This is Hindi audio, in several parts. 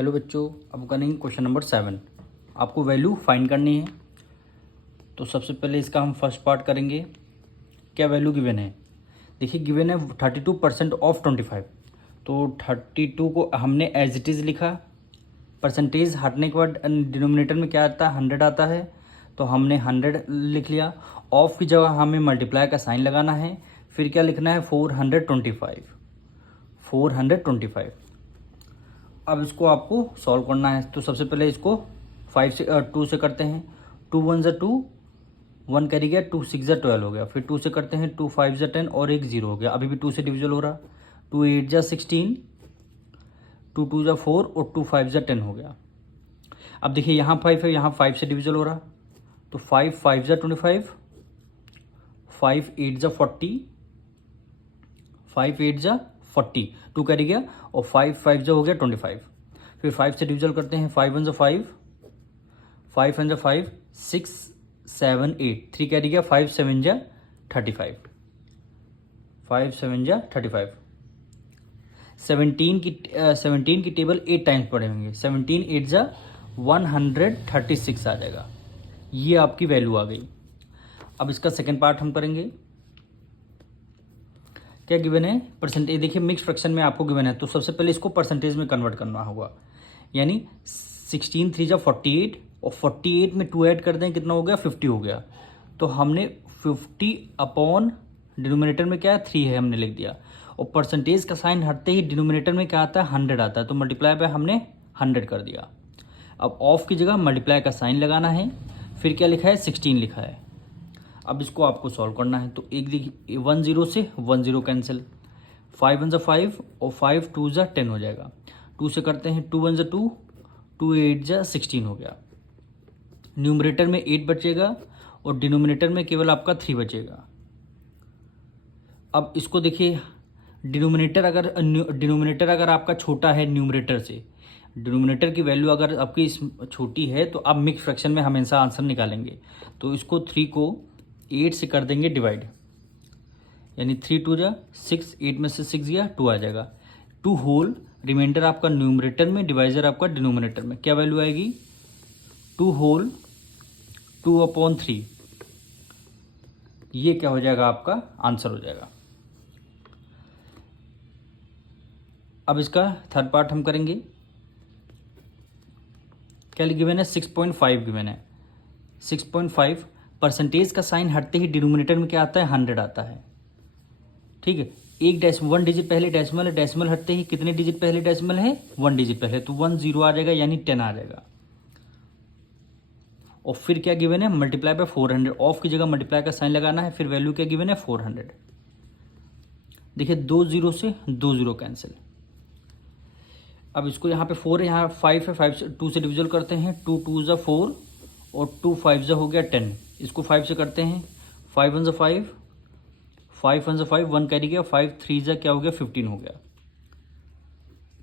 हेलो बच्चों, अब करेंगे क्वेश्चन नंबर 7। आपको वैल्यू फाइंड करनी है। तो सबसे पहले इसका हम फर्स्ट पार्ट करेंगे। क्या वैल्यू गिवन है? देखिए गिवन है 32% ऑफ 25। तो 32 को हमने एज इट इज़ लिखा। परसेंटेज हटने के बाद डिनोमिनेटर में क्या आता है? 100 आता है। तो हमने 100 लिख लिया। ऑफ की जगह हमें मल्टीप्लाई का साइन लगाना है। फिर क्या लिखना है? 425। अब इसको आपको सॉल्व करना है। तो सबसे पहले इसको 2 से करते हैं। 2 1 ज़ा 2, 1 कैरी गया, 2 6 ज़ा 12 हो गया। फिर 2 से करते हैं, 2 5 ज़ा 10 और एक 0 हो गया। अभी भी 2 से डिविजल हो रहा। 2 8 ज़ा 16, 2 2 ज़ा 4 और 2 5 ज़ा 10 हो गया। अब देखिए यहाँ 5 है, यहाँ 5 से डिविजल हो रहा। तो 5 5 ज़ा 25, 5 8 ज़ा 40, 5 8 ज़ा 40, 2 कैरी गया और 5 5 ज़ा हो गया 25। फिर 5 से डिविजल करते हैं। 5 1 ज़ा 5, 5 1 ज़ा 5, 6 7 8, 3 कैरी गया, 5 7 ज़ा 35, 5 7 ज़ा 35। 17 की टेबल 8 टाइम्स पढ़े होंगे। 17 8 ज़ा 136 आ जाएगा। ये आपकी वैल्यू आ गई। अब इसका सेकेंड पार्ट हम करेंगे। क्या गिवन है? परसेंटेज। देखिए मिक्स फ्रैक्शन में आपको गिवन है, तो सबसे पहले इसको परसेंटेज में कन्वर्ट करना होगा। यानी 16 3 ज़ा 48 और 48 में 2 ऐड कर दें, कितना हो गया? 50 हो गया। तो हमने 50 अपॉन डिनोमिनेटर में क्या है? 3 है, हमने लिख दिया। और परसेंटेज का साइन हटते ही डिनोमिनेटर में क्या आता है? 100 आता है। तो मल्टीप्लाई पे हमने 100 कर दिया। अब ऑफ की जगह मल्टीप्लाई का साइन लगाना है। फिर क्या लिखा है? 16 लिखा है। अब इसको आपको सॉल्व करना है। तो एक देखिए 1 0 से 1 0 कैंसिल, 5 1 ज़ा 5 और 5 2 ज़ा 10 हो जाएगा। 2 से करते हैं, 2 1 ज़ा 2, 2 8 ज़ा 16 हो गया। न्यूमरेटर में 8 बचेगा और डिनोमिनेटर में केवल आपका 3 बचेगा। अब इसको देखिए, डिनोमिनेटर अगर आपका छोटा है न्यूमरेटर से, डिनोमिनेटर की वैल्यू अगर आपकी छोटी है, तो आप मिक्स फ्रैक्शन में हमेशा आंसर निकालेंगे। तो इसको 3 को 8 से कर देंगे डिवाइड, यानी 3 2 ज़ा 6, 8 में से 6 गया, 2 आ जाएगा। 2 होल, रिमाइंडर आपका न्यूमरेटर में, डिवाइजर आपका डिनोमिनेटर में। क्या वैल्यू आएगी? 2 होल 2 अपॉन 3। ये क्या हो जाएगा? आपका आंसर हो जाएगा। अब इसका थर्ड पार्ट हम करेंगे। क्या गिवन है? 6.5 गिवन है। 6.5 परसेंटेज का साइन हटते ही डिनोमिनेटर में क्या आता है? 100 आता है। ठीक है, एक 1 डिजिट पहले डेसिमल है, डेसिमल हटते ही कितने डिजिट पहले डेसिमल है? 1 डिजिट पहले। तो 1 0 आ जाएगा, यानी 10 आ जाएगा। और फिर क्या गिवन है? Multiply by 400। ऑफ की जगह मल्टीप्लाई का साइन लगाना है। फिर वैल्यू क्या गिवन है? 400। देखिए 2 0 से 2 0 कैंसिल। अब इसको यहाँ पे 4 है, यहाँ 5 है, 5 से 2 से डिविजल करते हैं। 2 2 ज़ा 4 और 2 5 ज़ा हो गया 10। इसको 5 से करते हैं। 5 1 ज़ा 5, 5 1 ज़ा 5, 1 कैरी गया, 5 3 ज़ा क्या हो गया? 15 हो गया।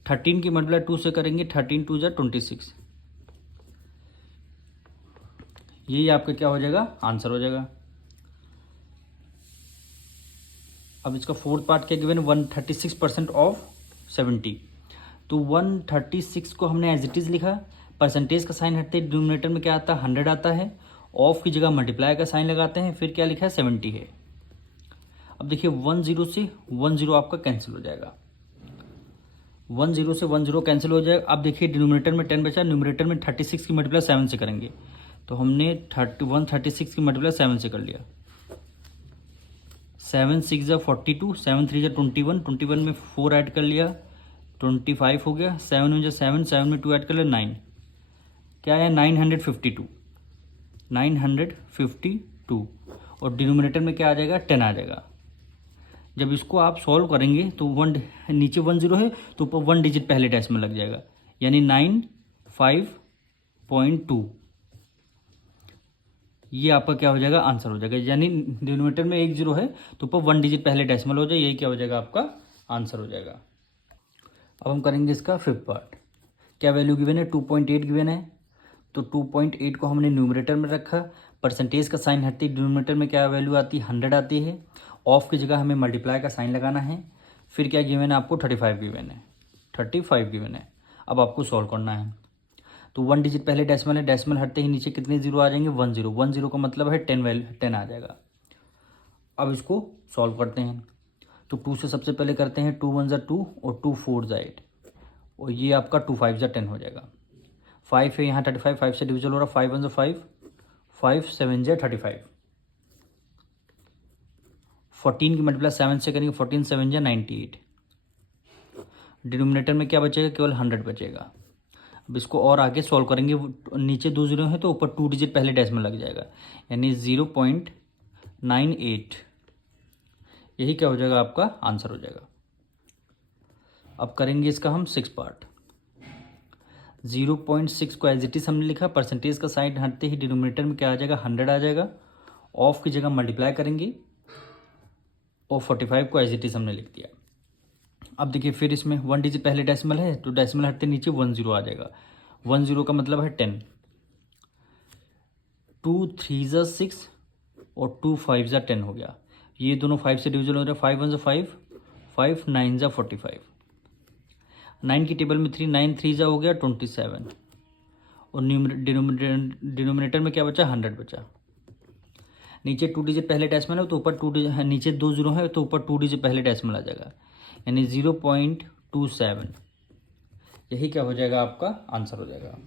13 की मल्टीप्लाई 2 से करेंगे, 13 2 ज़ा 26। यही आपका क्या हो जाएगा? आंसर हो जाएगा। अब इसका फोर्थ पार्ट क्या गिवन है? 136% ऑफ 70। तो 136 को हमने एज इट इज़ लिखा। परसेंटेज का साइन हटते डिनोमिनेटर में क्या आता है? 100 आता है। ऑफ की जगह मल्टीप्लाई का साइन लगाते हैं। फिर क्या लिखा है? 70 है। अब देखिए 1 0 से 1 0 आपका कैंसिल हो जाएगा। 1 0 से 1 0 कैंसिल हो जाएगा। अब देखिए डिनोमिनेटर में 10 बचा, न्यूमरेटर में 36 की मल्टीप्लाई 7 से करेंगे। तो हमने 136 की मल्टीप्लाई 7 से कर लिया। 7 6 ज़ा 42, 7 3 ज़ा 21, 21 में 4 ऐड कर लिया, 25 हो गया। 7 में जो 7, 7 में 2 ऐड कर लिया, 9। क्या है? 952, 952। और डिनोमिनेटर में क्या आ जाएगा? 10 आ जाएगा। जब इसको आप सॉल्व करेंगे तो नीचे 1 0 है, तो ऊपर 1 डिजिट पहले डेसिमल लग जाएगा, यानी 95.2। ये आपका क्या हो जाएगा? आंसर हो जाएगा। यानी डिनोमिनेटर में 1 0 है, तो ऊपर 1 डिजिट पहले डेसिमल हो जाए, यही क्या हो जाएगा? आपका आंसर हो जाएगा। अब हम करेंगे इसका फिफ्थ पार्ट। क्या वैल्यू गिवन है? 2.8 गिवन है। तो 2.8 को हमने न्यूमरेटर में रखा। परसेंटेज का साइन हटती डिनोमिनेटर में क्या वैल्यू आती है? 100 आती है। ऑफ की जगह हमें मल्टीप्लाई का साइन लगाना है। फिर क्या गिवन है? आपको 35 गिवन है। 35 गिवन है। अब आपको सॉल्व करना है। तो 1 डिजिट पहले डेसिमल है, डेसिमल हटते ही नीचे कितने जीरो आ जाएंगे, 1 0। 1 0 का मतलब है 10 आ जाएगा। अब इसको सॉल्व करते हैं। तो 2 से सबसे पहले करते हैं, 2 1 2 और 2 4 8, और ये आपका 2 5 10 हो जाएगा। 5 है यहाँ 35, 5 से डिविजल हो रहा, 5 1 5, 5 7 35। 14 की मल्टीप्लाई 7 से करेंगे, 14 7 98। डिनोमिनेटर में क्या बचेगा, केवल 100 बचेगा। अब इसको और आगे सॉल्व करेंगे, नीचे 2 जीरो है तो ऊपर 2 डिजिट पहले डेसिमल लग जाएगा, यानी 0.98। यही क्या हो जाएगा, आपका आंसर हो जाएगा। अब करेंगे इसका हम 6 पार्ट। 0.6 को एज इट इज हमने लिखा, परसेंटेज का साइन हटते ही डिनोमिनेटर में क्या आ जाएगा, 100 आ जाएगा। ऑफ की जगह मल्टीप्लाई करेंगे और 45 को एज इट इज हमने लिख दिया। अब देखिए फिर इसमें 1 डिजिट पहले डेसिमल है तो डेसिमल हटते नीचे 1 0 आ जाएगा। 1 0 का मतलब है 10। 2 3 6 और 2 5 10 हो गया। ये दोनों 5 से डिविजन हो रहा है, 5 1 5, 5 9 45। 9 की टेबल में 3, 9 3 हो गया 27, और डिनोमिनेटर में क्या बचा, 100 बचा। नीचे 2 डिजिट पहले डेसिमल है तो ऊपर 2 डिजिट, नीचे 2 जीरो है तो ऊपर 2 डिजिट पहले डेसिमल आ जाएगा, यानी 0.27। यही क्या हो जाएगा, आपका आंसर हो जाएगा।